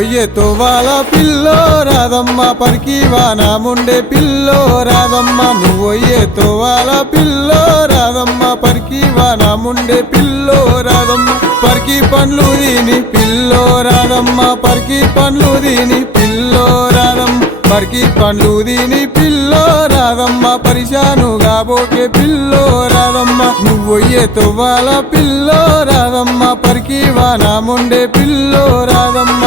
నువ్వొయ్యే తోవాల పిల్లో రాదమ్మ పర్కివాన ముండే పిల్లో రాదమ్మ నువ్వొయ్యే తోవాల పిల్లో రాదమ్మ పర్కివాన ముండే పిల్లో రాదమ్మ పర్కి పండ్లు దీని పిల్లో రాదమ్మ పర్కి పండ్లు దీని పిల్లో రాదమ్మ పర్కి పండ్లు దీని పిల్లో రాదమ్మ పరిశానుగా బోకే పిల్లో రాదమ్మ నువ్వొయ్యే తోవాల పిల్లో రాదమ్మ పర్కివాన ముండే పిల్లో రాదమ్మ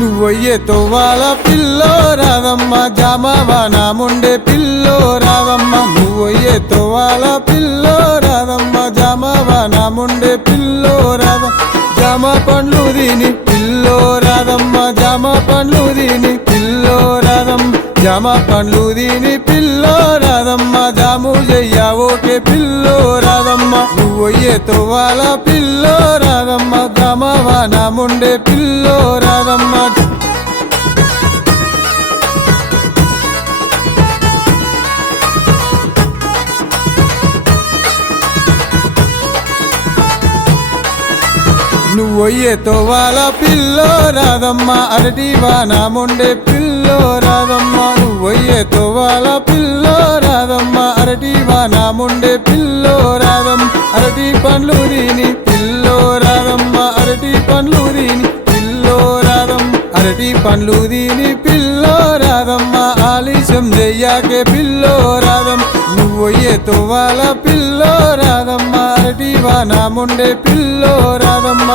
నువ్వొయ్యే తోవాల పిల్లో రాదమ్మ జామవాన ముండే పిల్లో రాదమ్మ నువ్వొయ్యే తోవాల పిల్లో రాదమ్మ జామవాన ముండే పిల్లో రాదమ్మ జామ పండ్లు దీని పిల్లో రాదమ్మ జామ పండ్లు దీని పిల్లో రాదమ్మ జామ పండ్లు దీని పిల్లో రాదమ్మ జాము చెయ్య ఓకే పిల్లో రాదమ్మ నువ్వొయ్యే తోవాల పిల్లో రాదమ్మ జామవాన ముండే పిల్లో రాదమ్మ నువ్వొయ్యే తోవాల పిల్లో రాదమ్మ అరటివాన ముండే పిల్లో రాదమ్మ నువ్వొయ్యే తోవాల పిల్లో రాదమ్మ అరటివాన ముండే పిల్లో రాదమ్మ అరటి పండ్లు దీని పిల్లో రాదమ్మ అరటి పండ్లు దీని పిల్లో రాదమ్మ అరటి పండ్లు దీని పిల్లో రాదమ్మ ఆలస్యం చెయ్యాకే పిల్లో రాదమ్మ నువ్వొయ్యే తోవాల పిల్లో రాదమ్మ అరటివాన ముండే పిల్లో రాదమ్మ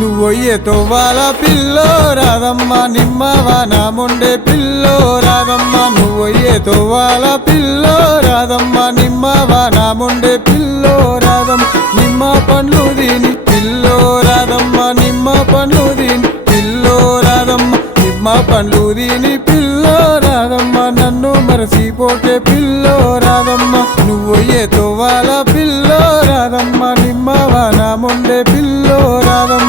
నువ్వొయ్యే తోవాల పిల్లో రాదమ్మ నిమ్మవాన ముండే పిల్లో రాదమ్మ నువ్వొయ్యే తోవాల పిల్లో రాదమ్మ నిమ్మవాన ముండే పిల్లో రాదమ్మ నిమ్మ పండ్లు దీని పిల్లో రాదమ్మ నిమ్మ పండ్లు దీని పిల్లో రాదమ్మ నిమ్మ పండ్లు దీని పిల్లో రాదమ్మ నన్ను మరసిపోకే పిల్లో రాదమ్మ నువ్వొయ్యే తోవాల పిల్లో రాదమ్మ నిమ్మవాన ముండే పిల్లో రాదమ్మ